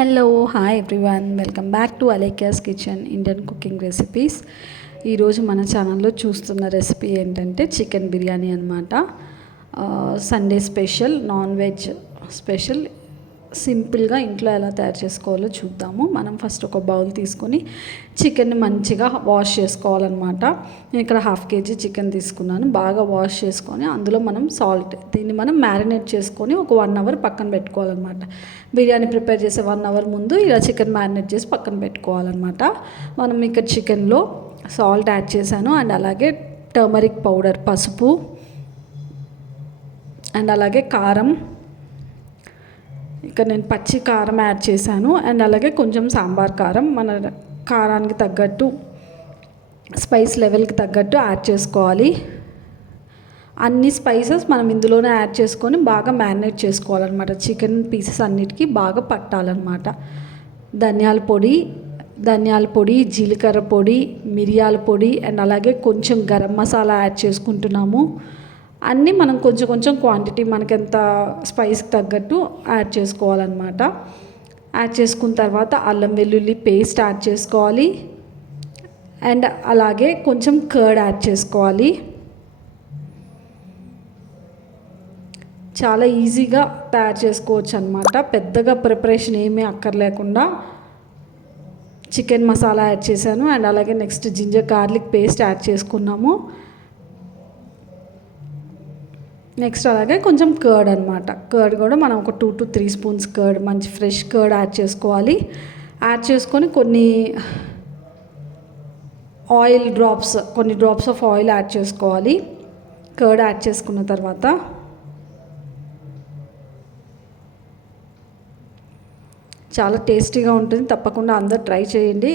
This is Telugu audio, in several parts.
Hello hi everyone, welcome back to Alekhya's kitchen Indian cooking recipes. ఈరోజు మన ఛానల్లో చూస్తున్న రెసిపీ ఏంటంటే చికెన్ బిర్యానీ అనమాట. Sunday special, non veg special. సింపుల్గా ఇంట్లో ఎలా తయారు చేసుకోవాలో చూద్దాము. మనం ఫస్ట్ ఒక బౌల్ తీసుకొని చికెన్ని మంచిగా వాష్ చేసుకోవాలన్నమాట. నేను ఇక్కడ 1/2 kg చికెన్ తీసుకున్నాను. బాగా వాష్ చేసుకొని అందులో మనం సాల్ట్, దీన్ని మనం మ్యారినేట్ చేసుకొని ఒక 1 hour పక్కన పెట్టుకోవాలన్నమాట. బిర్యానీ ప్రిపేర్ చేసే 1 hour ముందు ఇలా చికెన్ మ్యారినేట్ చేసి పక్కన పెట్టుకోవాలన్నమాట. మనం ఇక్కడ చికెన్లో సాల్ట్ యాడ్ చేశాను, అండ్ అలాగే టర్మరిక్ పౌడర్, పసుపు, అండ్ అలాగే కారం. ఇక్కడ నేను పచ్చి కారం యాడ్ చేశాను, అండ్ అలాగే కొంచెం సాంబార్ కారం. మన కారానికి తగ్గట్టు, స్పైస్ లెవెల్కి తగ్గట్టు యాడ్ చేసుకోవాలి. అన్ని స్పైసెస్ మనం ఇందులోనే యాడ్ చేసుకొని బాగా మ్యారినేట్ చేసుకోవాలన్నమాట. చికెన్ పీసెస్ అన్నిటికీ బాగా పట్టాలన్నమాట. ధనియాల పొడి, జీలకర్ర పొడి, మిరియాల పొడి, అండ్ అలాగే కొంచెం గరం మసాలా యాడ్ చేసుకుంటున్నాము. అన్నీ మనం కొంచెం కొంచెం క్వాంటిటీ మనకి ఎంత స్పైస్కి తగ్గట్టు యాడ్ చేసుకోవాలన్నమాట. యాడ్ చేసుకున్న తర్వాత అల్లం వెల్లుల్లి పేస్ట్ యాడ్ చేసుకోవాలి, అండ్ అలాగే కొంచెం కర్డ్ యాడ్ చేసుకోవాలి. చాలా ఈజీగా తయారు చేసుకోవచ్చు అన్నమాట. పెద్దగా ప్రిపరేషన్ ఏమీ అక్కర్లేకుండా చికెన్ మసాలా యాడ్ చేశాను, అండ్ అలాగే next ginger garlic paste add చేసుకున్నాము. నెక్స్ట్ అలాగే కొంచెం కర్డ్ అనమాట. కర్డ్ కూడా మనం ఒక 2 to 3 spoons కర్డ్, మంచి ఫ్రెష్ కర్డ్ యాడ్ చేసుకోవాలి. యాడ్ చేసుకొని కొన్ని డ్రాప్స్ ఆఫ్ ఆయిల్ యాడ్ చేసుకోవాలి. కర్డ్ యాడ్ చేసుకున్న తర్వాత చాలా టేస్టీగా ఉంటుంది, తప్పకుండా అందరూ ట్రై చేయండి.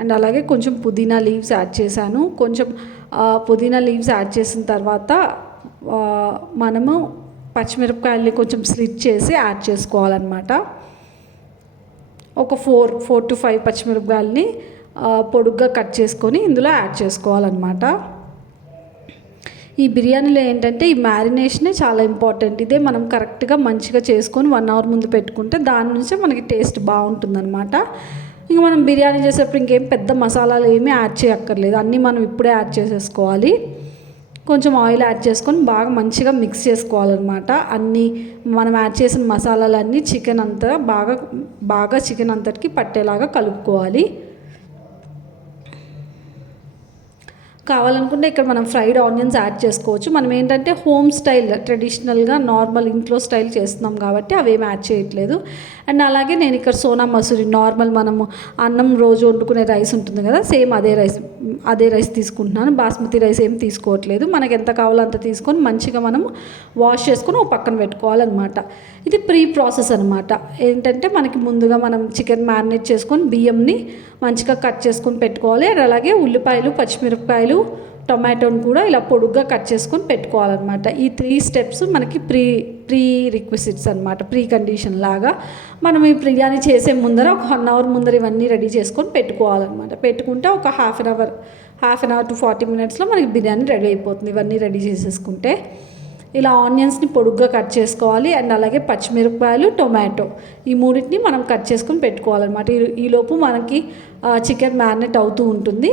అండ్ అలాగే కొంచెం పుదీనా లీవ్స్ యాడ్ చేశాను. కొంచెం పుదీనా లీవ్స్ యాడ్ చేసిన తర్వాత మనము పచ్చిమిరపకాయల్ని కొంచెం స్లిట్ చేసి యాడ్ చేసుకోవాలన్నమాట. ఒక 4 to 5 పచ్చిమిరపకాయలని పొడుగ్గా కట్ చేసుకొని ఇందులో యాడ్ చేసుకోవాలన్నమాట. ఈ బిర్యానీలో ఏంటంటే ఈ మ్యారినేషనే చాలా ఇంపార్టెంట్. ఇదే మనం కరెక్ట్గా మంచిగా చేసుకొని 1 hour ముందు పెట్టుకుంటే దాని నుంచే మనకి టేస్ట్ బాగుంటుందన్నమాట. ఇంకా మనం బిర్యానీ చేసేటప్పుడు ఇంకేం పెద్ద మసాలాలు ఏమీ యాడ్ చేయక్కర్లేదు, అన్నీ మనం ఇప్పుడే యాడ్ చేసేసుకోవాలి. కొంచెం ఆయిల్ యాడ్ చేసుకొని బాగా మంచిగా మిక్స్ చేసుకోవాలన్నమాట. అన్నీ మనం యాడ్ చేసిన మసాలాలన్నీ చికెన్ అంతా బాగా చికెన్ అంతటికి పట్టేలాగా కలుపుకోవాలి. కావాలనుకుంటే ఇక్కడ మనం ఫ్రైడ్ ఆనియన్స్ యాడ్ చేసుకోవచ్చు. మనం ఏంటంటే హోమ్ స్టైల్, ట్రెడిషనల్గా నార్మల్ ఇంట్లో స్టైల్ చేస్తున్నాం కాబట్టి అవేమి యాడ్ చేయట్లేదు. అండ్ అలాగే నేను ఇక్కడ సోనా మసూరి, నార్మల్ మనము అన్నం రోజు వండుకునే రైస్ ఉంటుంది కదా, సేమ్ అదే రైస్ తీసుకుంటున్నాను. బాస్మతి రైస్ ఏం తీసుకోవట్లేదు. మనకి ఎంత కావాలో అంత తీసుకొని మంచిగా మనం వాష్ చేసుకొని ఒక పక్కన పెట్టుకోవాలన్నమాట. ఇది ప్రీ ప్రాసెస్ అనమాట. ఏంటంటే మనకి ముందుగా మనం చికెన్ మ్యారినేట్ చేసుకొని బియ్యంని మంచిగా కట్ చేసుకొని పెట్టుకోవాలి. అండ్ అలాగే ఉల్లిపాయలు, పచ్చిమిరపకాయలు, టొమాటోని కూడా ఇలా పొడుగ్గా కట్ చేసుకొని పెట్టుకోవాలన్నమాట. ఈ 3 steps మనకి ప్రీ రిక్విజిట్స్ అనమాట, ప్రీ కండిషన్ లాగా. మనం ఈ బిర్యానీ చేసే ముందర ఒక 1 hour ముందర ఇవన్నీ రెడీ చేసుకొని పెట్టుకోవాలన్నమాట. పెట్టుకుంటే ఒక హాఫ్ అన్ అవర్ to 40 minutesలో మనకి బిర్యానీ రెడీ అయిపోతుంది. ఇవన్నీ రెడీ చేసేసుకుంటే ఇలా ఆనియన్స్ని పొడుగ్గా కట్ చేసుకోవాలి, అండ్ అలాగే పచ్చిమిరపకాయలు, టొమాటో, ఈ మూడింటిని మనం కట్ చేసుకొని పెట్టుకోవాలన్నమాట. ఈలోపు మనకి చికెన్ మ్యారినేట్ అవుతూ ఉంటుంది.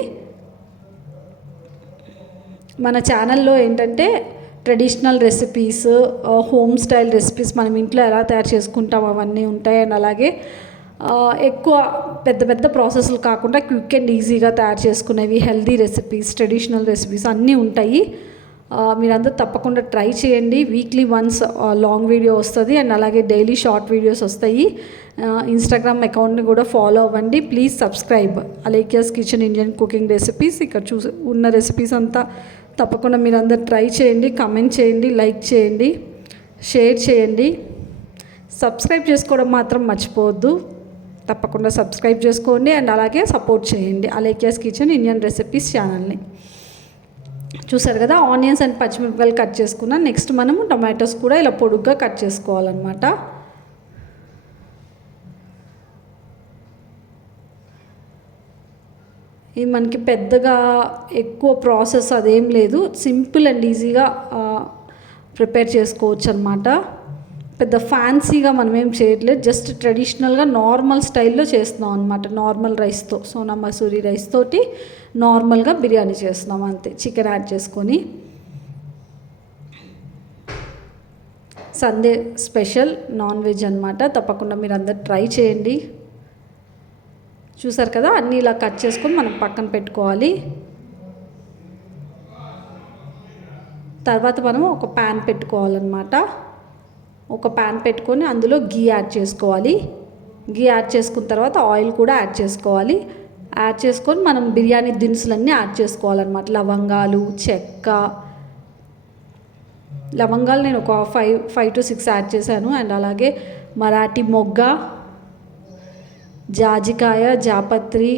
మన ఛానల్లో ఏంటంటే traditional recipes, home style recipes, మనం ఇంట్లో ఎలా తయారు చేసుకుంటాం అవన్నీ ఉంటాయి. అండ్ అలాగే ఎక్కువ పెద్ద ప్రాసెస్లు కాకుండా క్విక్ అండ్ ఈజీగా తయారు చేసుకునేవి, హెల్దీ రెసిపీస్, ట్రెడిషనల్ రెసిపీస్ అన్నీ ఉంటాయి. మీరందరూ తప్పకుండా ట్రై చేయండి. వీక్లీ వన్స్ లాంగ్ వీడియో వస్తుంది, అండ్ అలాగే డైలీ షార్ట్ వీడియోస్ వస్తాయి. ఇన్స్టాగ్రామ్ అకౌంట్ని కూడా ఫాలో అవ్వండి. Please subscribe Alekhya's kitchen Indian cooking recipes. ఇక్కడ ఉన్న రెసిపీస్ అంతా తప్పకుండా మీరందరూ ట్రై చేయండి. కమెంట్ చేయండి, లైక్ చేయండి, షేర్ చేయండి. సబ్స్క్రైబ్ చేసుకోవడం మాత్రం మర్చిపోవద్దు. తప్పకుండా సబ్స్క్రైబ్ చేసుకోండి, అండ్ అలాగే సపోర్ట్ చేయండి అలేఖ్యాస్ కిచెన్ ఇండియన్ రెసిపీస్ ఛానల్ని. చూసారు కదా, ఆనియన్స్ అండ్ పచ్చిమిరపకాయలు కట్ చేసుకున్నాం. నెక్స్ట్ మనము టొమాటోస్ కూడా ఇలా పొడుగ్గా కట్ చేసుకోవాలన్నమాట. ఇది మనకి పెద్దగా ఎక్కువ ప్రాసెస్ అదేం లేదు, సింపుల్ అండ్ ఈజీగా ప్రిపేర్ చేసుకోవచ్చు అన్నమాట. పెద్ద ఫ్యాన్సీగా మనం ఏం చేయట్లేదు, జస్ట్ ట్రెడిషనల్గా నార్మల్ స్టైల్లో చేస్తున్నాం అనమాట. నార్మల్ రైస్తో, సోనా మసూరి రైస్ తోటి నార్మల్గా బిర్యానీ చేస్తున్నాం అంతే. చికెన్ యాడ్ చేసుకొని సండే స్పెషల్ నాన్ వెజ్ అనమాట. తప్పకుండా మీరు అందరు ట్రై చేయండి. చూసారు కదా, అన్నీ ఇలా కట్ చేసుకొని మనం పక్కన పెట్టుకోవాలి. తర్వాత మనం ఒక ప్యాన్ పెట్టుకోవాలన్నమాట. ఒక ప్యాన్ పెట్టుకొని అందులో గీ యాడ్ చేసుకోవాలి. గీ యాడ్ చేసుకున్న తర్వాత ఆయిల్ కూడా యాడ్ చేసుకోవాలి. యాడ్ చేసుకొని మనం బిర్యానీ దినుసులన్నీ యాడ్ చేసుకోవాలన్నమాట. లవంగాలు, చెక్క, లవంగాలు నేను ఒక 5 to 6 యాడ్ చేశాను. అండ్ అలాగే మరాఠీ మొగ్గ, జాజికాయ, జాపత్రి,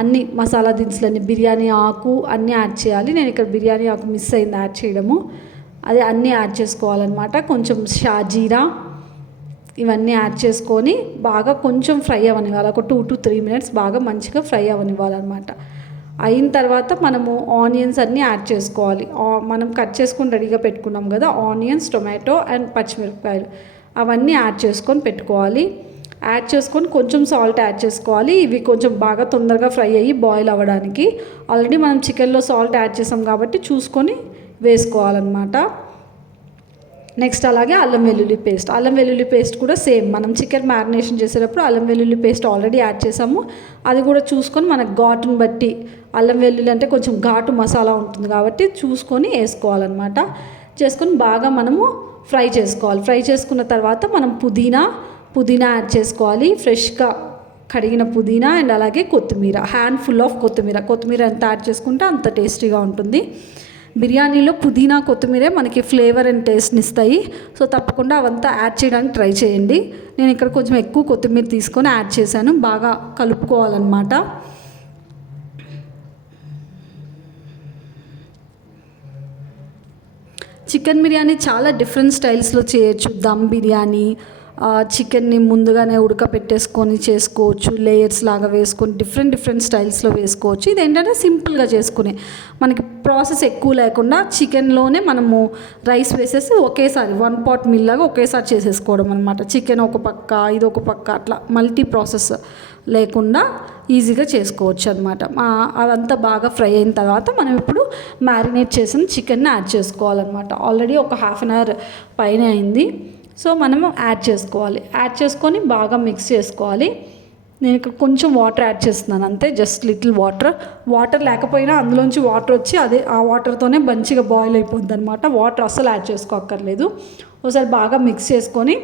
అన్ని మసాలా దినుసులన్నీ, బిర్యానీ ఆకు అన్నీ యాడ్ చేయాలి. నేను ఇక్కడ బిర్యానీ ఆకు మిస్ అయింది యాడ్ చేయడము. అదే అన్నీ యాడ్ చేసుకోవాలన్నమాట. కొంచెం షాజీరా ఇవన్నీ యాడ్ చేసుకొని బాగా కొంచెం ఫ్రై అవ్వనివ్వాలి. ఒక 2 to 3 minutes బాగా మంచిగా ఫ్రై అవ్వనివ్వాలన్నమాట. అయిన తర్వాత మనము ఆనియన్స్ అన్నీ యాడ్ చేసుకోవాలి. మనం కట్ చేసుకొని రెడీగా పెట్టుకున్నాం కదా, ఆనియన్స్, టొమాటో అండ్ పచ్చిమిరపకాయలు అవన్నీ యాడ్ చేసుకొని పెట్టుకోవాలి. యాడ్ చేసుకొని కొంచెం సాల్ట్ యాడ్ చేసుకోవాలి. ఇవి కొంచెం బాగా తొందరగా ఫ్రై అయ్యి బాయిల్ అవ్వడానికి. ఆల్రెడీ మనం చికెన్లో సాల్ట్ యాడ్ చేసాం కాబట్టి చూసుకొని వేసుకోవాలన్నమాట. నెక్స్ట్ అలాగే అల్లం వెల్లుల్లి పేస్ట్ కూడా సేమ్, మనం చికెన్ మ్యారినేషన్ చేసేటప్పుడు అల్లం వెల్లుల్లి పేస్ట్ ఆల్రెడీ యాడ్ చేసాము. అది కూడా చూసుకొని మనకు ఘాటుని బట్టి, అల్లం వెల్లుల్లి అంటే కొంచెం ఘాటు మసాలా ఉంటుంది కాబట్టి చూసుకొని వేసుకోవాలన్నమాట. చేసుకొని బాగా మనము ఫ్రై చేసుకోవాలి. ఫ్రై చేసుకున్న తర్వాత మనం పుదీనా యాడ్ చేసుకోవాలి. ఫ్రెష్గా కడిగిన పుదీనా అండ్ అలాగే కొత్తిమీర, హ్యాండ్ఫుల్ ఆఫ్ కొత్తిమీర ఎంత యాడ్ చేసుకుంటే అంత టేస్టీగా ఉంటుంది. బిర్యానీలో పుదీనా, కొత్తిమీరే మనకి ఫ్లేవర్ అండ్ టేస్ట్ని ఇస్తాయి. సో తప్పకుండా అవంతా యాడ్ చేయడానికి ట్రై చేయండి. నేను ఇక్కడ కొంచెం ఎక్కువ కొత్తిమీర తీసుకొని యాడ్ చేశాను. బాగా కలుపుకోవాలన్నమాట. చికెన్ బిర్యానీ చాలా డిఫరెంట్ స్టైల్స్లో చేయొచ్చు. దమ్ బిర్యానీ, చికెన్ని ముందుగానే ఉడకపెట్టేసుకొని చేసుకోవచ్చు, లేయర్స్ లాగా వేసుకొని డిఫరెంట్ స్టైల్స్లో వేసుకోవచ్చు. ఇదేంటంటే సింపుల్గా చేసుకునే, మనకి ప్రాసెస్ ఎక్కువ లేకుండా చికెన్లోనే మనము రైస్ వేసేసి ఒకేసారి 1 pot మీల్ లాగా ఒకేసారి చేసేసుకోవడం అనమాట. చికెన్ ఒక పక్క, ఇది ఒక పక్క, అట్లా మల్టీ ప్రాసెస్ లేకుండా ఈజీగా చేసుకోవచ్చు అనమాట. అదంతా బాగా ఫ్రై అయిన తర్వాత మనం ఇప్పుడు మ్యారినేట్ చేసిన చికెన్ని యాడ్ చేసుకోవాలన్నమాట. ఆల్రెడీ ఒక 1/2 hour పైన అయింది. సో మనము యాడ్ చేసుకోవాలి. యాడ్ చేసుకొని బాగా మిక్స్ చేసుకోవాలి. నేను ఇక్కడ కొంచెం వాటర్ యాడ్ చేస్తున్నాను అంతే, జస్ట్ లిటిల్ వాటర్ లేకపోయినా అందులోంచి వాటర్ వచ్చి ఆ వాటర్తోనే మంచిగా బాయిల్ అయిపోద్ది అనమాట. వాటర్ అస్సలు యాడ్ చేసుకోక్కర్లేదు. ఒకసారి బాగా మిక్స్ చేసుకొని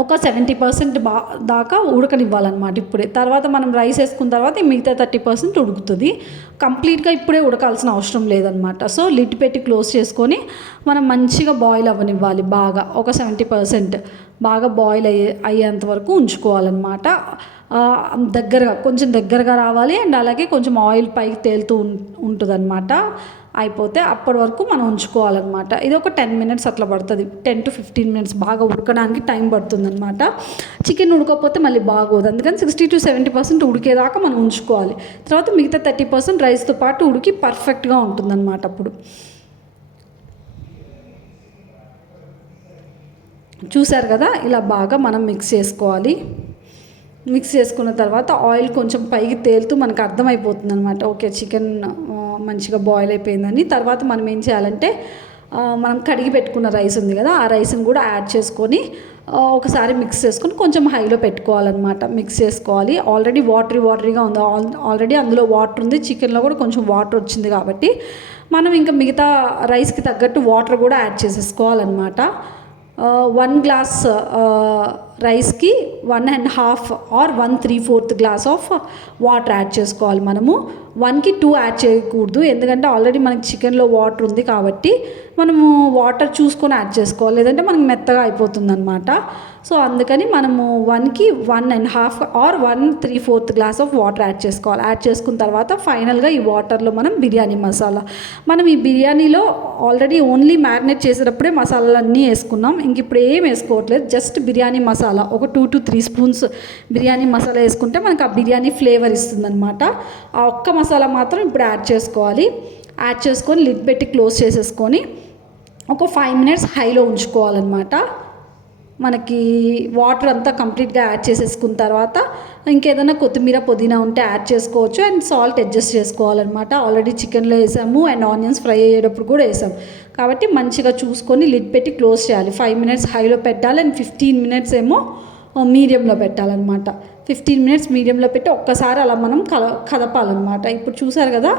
ఒక 70% దాకా ఉడకనివ్వాలన్నమాట ఇప్పుడే. తర్వాత మనం రైస్ వేసుకున్న తర్వాత మిగతా 30% ఉడుకుతుంది. కంప్లీట్గా ఇప్పుడే ఉడకాల్సిన అవసరం లేదనమాట. సో లిడ్ పెట్టి క్లోజ్ చేసుకొని మనం మంచిగా బాయిల్ అవ్వనివ్వాలి. బాగా ఒక 70% బాగా బాయిల్ అయ్యేంత వరకు ఉంచుకోవాలన్నమాట. కొంచెం దగ్గరగా రావాలి. అండ్ అలాగే కొంచెం ఆయిల్ పైకి తేలుతూ ఉంటుంది అనమాట. అయిపోతే అప్పటి వరకు మనం ఉంచుకోవాలన్నమాట. ఇది ఒక 10 minutes అట్లా పడుతుంది. 10 to 15 minutes బాగా ఉడకడానికి టైం పడుతుంది అనమాట. చికెన్ ఉడకపోతే మళ్ళీ బాగోదు. అందుకని 60 to 70% ఉడికేదాకా మనం ఉంచుకోవాలి. తర్వాత మిగతా 30% రైస్తో పాటు ఉడికి పర్ఫెక్ట్గా ఉంటుందన్నమాట. అప్పుడు చూసారు కదా, ఇలా బాగా మనం మిక్స్ చేసుకోవాలి. మిక్స్ చేసుకున్న తర్వాత ఆయిల్ కొంచెం పైకి తేలుతూ మనకు అర్థమైపోతుంది అనమాట. ఓకే, చికెన్ మంచిగా బాయిల్ అయిపోయిందని. తర్వాత మనం ఏం చేయాలంటే మనం కడిగి పెట్టుకున్న రైస్ ఉంది కదా, ఆ రైస్ని కూడా యాడ్ చేసుకొని ఒకసారి మిక్స్ చేసుకొని కొంచెం హైలో పెట్టుకోవాలన్నమాట. మిక్స్ చేసుకోవాలి. ఆల్రెడీ వాటరీగా ఉంది, ఆల్రెడీ అందులో వాటర్ ఉంది. చికెన్లో కూడా కొంచెం వాటర్ వచ్చింది కాబట్టి మనం ఇంకా మిగతా రైస్కి తగ్గట్టు వాటర్ కూడా యాడ్ చేసేసుకోవాలన్నమాట. 1 glass రైస్కి 1.5 or 1/3/4 glass of water add చేసుకోవాలి. మనము 1కి 2 యాడ్ చేయకూడదు. ఎందుకంటే ఆల్రెడీ మనకి చికెన్లో వాటర్ ఉంది కాబట్టి మనము వాటర్ చూసుకొని యాడ్ చేసుకోవాలి, లేదంటే మనకి మెత్తగా అయిపోతుంది అనమాట. సో అందుకని మనము 1కి 1.5 or 1/3/4 glass of water add చేసుకోవాలి. యాడ్ చేసుకున్న తర్వాత ఫైనల్గా ఈ వాటర్లో మనం బిర్యానీ మసాలా, మనం ఈ బిర్యానీలో ఆల్రెడీ ఓన్లీ మ్యారినేట్ చేసేటప్పుడే మసాలాలన్నీ వేసుకున్నాం. ఇంక ఇప్పుడు ఏం వేసుకోవట్లేదు, జస్ట్ బిర్యానీ మసాలా ఒక 2 to 3 spoons బిర్యానీ మసాలా వేసుకుంటే మనకు ఆ బిర్యానీ ఫ్లేవర్ ఇస్తుందన్నమాట. ఆ ఒక్క మసాలా మాత్రం ఇప్పుడు యాడ్ చేసుకోవాలి. యాడ్ చేసుకొని లిడ్ పెట్టి క్లోజ్ చేసేసుకొని ఒక 5 minutes హైలో ఉంచుకోవాలన్నమాట. మనకి వాటర్ అంతా కంప్లీట్గా యాడ్ చేసేసుకున్న తర్వాత ఇంకేదైనా కొత్తిమీర పుదీనా ఉంటే యాడ్ చేసుకోవచ్చు అండ్ సాల్ట్ అడ్జస్ట్ చేసుకోవాలన్నమాట. ఆల్రెడీ చికెన్లో వేసాము అండ్ ఆనియన్స్ ఫ్రై అయ్యేటప్పుడు కూడా వేసాము కాబట్టి మంచిగా చూసుకొని లిడ్ పెట్టి క్లోజ్ చేయాలి. 5 మినిట్స్ హైలో పెట్టాలి అండ్ 15 మినిట్స్ ఏమో మీడియంలో పెట్టాలన్నమాట. 15 మినిట్స్ మీడియంలో పెట్టి ఒక్కసారి అలా మనం కదపాలన్నమాట. ఇప్పుడు చూసారు కదా,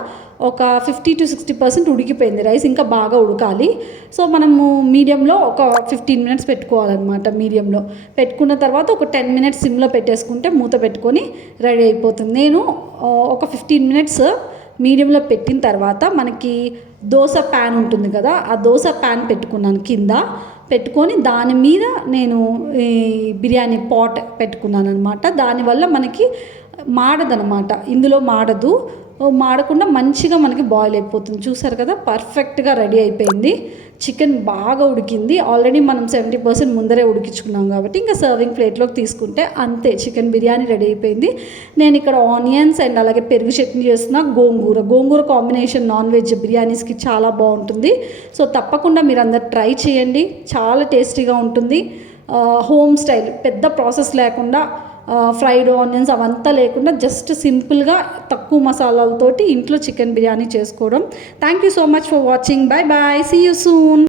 ఒక 50 to 60% ఉడికిపోయింది. రైస్ ఇంకా బాగా ఉడకాలి. సో మనము మీడియంలో ఒక 15 మినిట్స్ పెట్టుకోవాలన్నమాట. మీడియంలో పెట్టుకున్న తర్వాత ఒక 10 మినిట్స్ సిమ్లో పెట్టేసుకుంటే మూత పెట్టుకొని రెడీ అయిపోతుంది. నేను ఒక 15 మినిట్స్ మీడియంలో పెట్టిన తర్వాత మనకి దోశ ప్యాన్ ఉంటుంది కదా, ఆ దోశ ప్యాన్ పెట్టుకున్నాను కింద పెట్టుకొని దాని మీద నేను ఈ బిర్యానీ పాట్ పెట్టుకున్నాను అనమాట. దానివల్ల మనకి మాడదనమాట, ఇందులో మాడకుండా మంచిగా మనకి బాయిల్ అయిపోతుంది. చూసారు కదా, పర్ఫెక్ట్గా రెడీ అయిపోయింది. చికెన్ బాగా ఉడికింది. ఆల్రెడీ మనం 70% ముందరే ఉడికించుకున్నాం కాబట్టి ఇంకా సర్వింగ్ ప్లేట్లోకి తీసుకుంటే అంతే, చికెన్ బిర్యానీ రెడీ అయిపోయింది. నేను ఇక్కడ ఆనియన్స్ అండ్ అలాగే పెరుగు చట్నీ చేస్తున్నా. గోంగూర కాంబినేషన్ నాన్ వెజ్ బిర్యానీస్కి చాలా బాగుంటుంది. సో తప్పకుండా మీరు అందరు ట్రై చేయండి, చాలా టేస్టీగా ఉంటుంది. హోమ్ స్టైల్, పెద్ద ప్రాసెస్ లేకుండా, ఫ్రైడ్ ఆనియన్స్ అవంతా లేకుండా జస్ట్ సింపుల్గా తక్కువ మసాలాలతోటి ఇంట్లో చికెన్ బిర్యానీ చేసుకోవడం. Thank you so much for watching. Bye bye, see you soon.